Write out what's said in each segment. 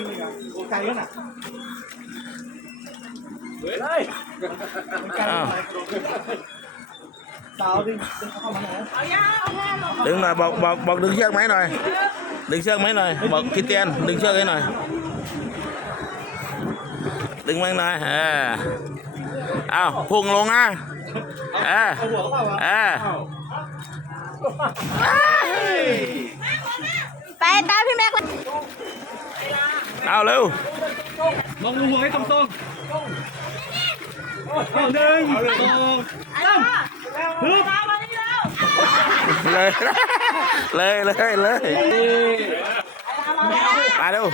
นี่นี่กันไกลแล้วน่ะเฮ้ยไกลสาวดึงดึงเข้ามาหน่อย ดึงหน่อยบอกบอกบอกดึงเชือกไหมหน่อย ดึงเชือกไหมหน่อย บอกคิดเตียนดึงเชือกให้หน่อย ดึงไหมหน่อยเออเอาพุ่งลงนะเออ เอาหัวเข้ามา เออ ไปตามพี่แม็กซ์ เอาเร็วมองดูหัวให้ตรงตรงเอาหนึ่งสองสามฮึบเลยเลยเลยเลยมาเร็ว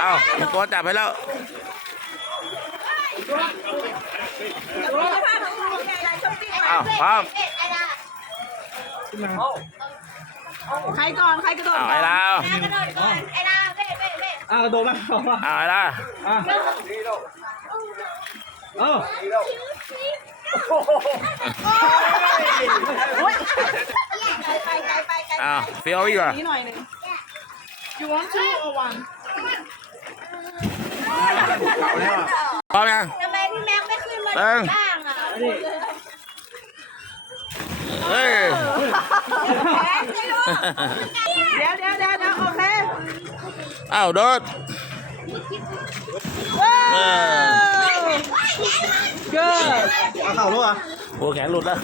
เอาตัวจับไปแล้วเอาพร้อมใครก่อน ใครกระโดดเอาไอ้ลาวกระโดดก่อนไอ้ดาวเบ้เบ้เบ้ อะกระโดดมาเอามาเอาไอ้ลาวอะเอาไปไปไปไปไปเอาเฟี้ยวอีกเหรอนี่หน่อยหนึ่ง You want two or one พร้อมยังทำไมพี่แม็กซ์ไม่ขึ้นมาเอิงบ้างอะเฮ้ย เดี๋ยวเดี๋ยวเดี๋ยวเดี๋ยวโอเค เอาโดดเออ good เอาเข่าลูกอะหัวแขนหลุดแล้ว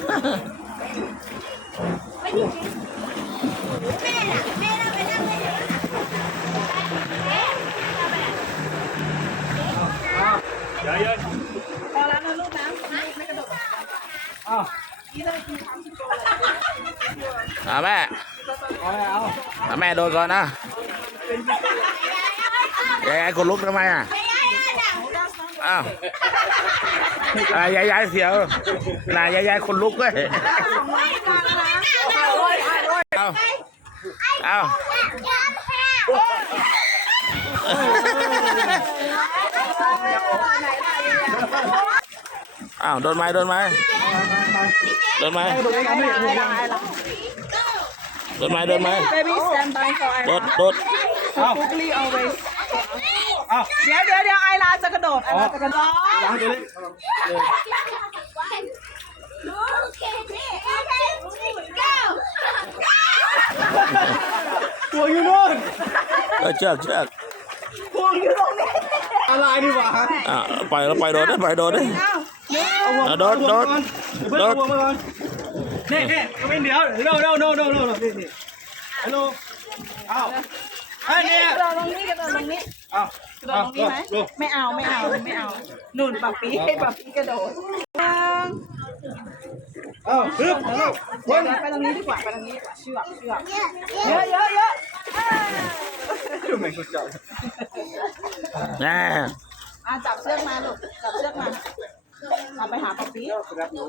แม่น่ะ ยพอแล้วนะลูกนะไม่กระโดดเอาเอาแม่เอาเอาเอาแม่โดนก่อนนะยายยายคนลุกทำไมอะอ้าวอ่ายายยายเสียวน่ายายยายคนลุกเลยเอาเอาอ้าวโดนไหมโดนไหมโดนไหมให้ดูยังไม่ดูยังโดนไหมโดนไหม Baby stand by for โดดโดดเอา quickly always เอาเดี๋ยวเดี๋ยวเดี๋ยวไอลาจะกระโดดไอลาจะกระโดดล้างตัวเล็กตัวอยู่นู่นเออเชือกเชือกอะไรดีวะอ่าปล่อยแล้วปล่อยโดดได้ปล่อยโดดได้เอาหัวอะโดดโดดเพื่อนเอาหัวมาก่อนนี่นี่ไม่เดี๋ยว no no no no no no นี่นี่ฮัลโหลเอาไอ้เนี่ยกระโดดตรงนี้กระโดดตรงนี้เอากระโดดตรงนี้ไหมไม่เอาไม่เอาไม่เอาหนุนปับปีให้ปับปีกระโดดเอาฮึบเอาคเดี๋ยวนไปตรงนี้ดีกว่าไปตรงนี้เชือกเชือกเยอะเยอะเยอะดูแม่งสุดจังน่าอะจับเชือกมาลูกจับเชือกมาเอาไปหาปับปีครับหนู